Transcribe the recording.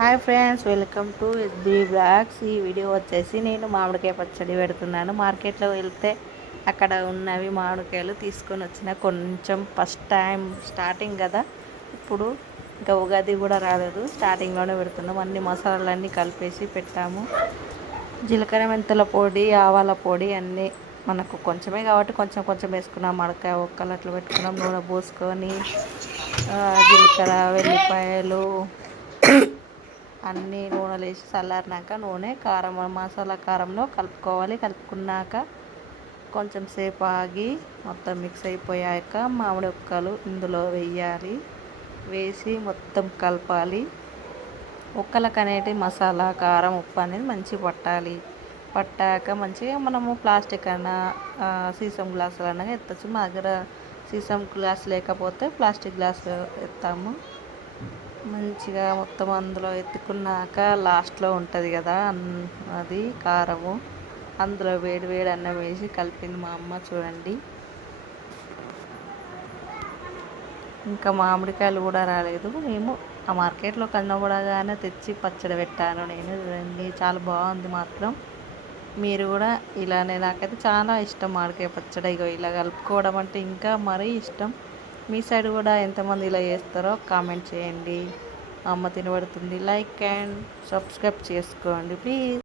Hi friends, welcome to SB blogs. ఈ video వచ్చేసి నేను మామిడికాయ పచ్చడి పెడుతున్నాను. మార్కెట్లో వెళ్తే అక్కడ ఉన్నవి మామిడికాయలు తీసుకొని వచ్చిన. కొంచెం ఫస్ట్ టైం స్టార్టింగ్ కదా, ఇప్పుడు ఇంకా ఉగాది కూడా రాలేదు, స్టార్టింగ్లోనే పెడుతున్నాం. అన్ని మసాలాలన్నీ కలిపేసి పెట్టాము. జీలకర్ర మెంతుల పొడి, ఆవాల పొడి అన్నీ మనకు కొంచెమే కాబట్టి కొంచెం కొంచెం వేసుకున్నాం. మామిడికాయ ఒక్కలు అట్లా పెట్టుకున్నాం. నూనె పోసుకొని జీలకర్ర, వెల్లిపాయలు అన్నీ నూనెలు వేసి చల్లారినాక నూనె, కారం, మసాలా కారంలో కలుపుకోవాలి. కలుపుకున్నాక కొంచెం సేపు ఆగి మొత్తం మిక్స్ అయిపోయాక మామిడి ఒక్కలు ఇందులో వేయాలి. వేసి మొత్తం కలపాలి. ఒక్కలకు అనేది మసాలా, కారం, ఉప్పు అనేది మంచిగా పట్టాలి. పట్టాక మంచిగా మనము ప్లాస్టిక్ అన్నా సీసం గ్లాసులు అన్నా ఎత్తచ్చు. మా దగ్గర సీసం గ్లాస్ లేకపోతే ప్లాస్టిక్ గ్లాస్ ఎత్తాము. మంచిగా మొత్తం అందులో ఎత్తుకున్నాక లాస్ట్లో ఉంటుంది కదా అది కారము, అందులో వేడి వేడి అన్నం వేసి కలిపింది మా అమ్మ. చూడండి, ఇంకా మామిడికాయలు కూడా రాలేదు. మేము ఆ మార్కెట్లో కనబడగానే తెచ్చి పచ్చడి పెట్టాను నేను. చూడండి, చాలా బాగుంది మాత్రం. మీరు కూడా ఇలానే, నాకైతే చాలా ఇష్టం మామిడికాయ పచ్చడి. ఇగో ఇలా కలుపుకోవడం అంటే ఇంకా మరీ ఇష్టం. మీ సైడ్ కూడా ఎంతమంది ఇలా చేస్తారో కామెంట్ చేయండి. అమ్మ తినబడుతుంది. లైక్ అండ్ సబ్స్క్రైబ్ చేసుకోండి ప్లీజ్.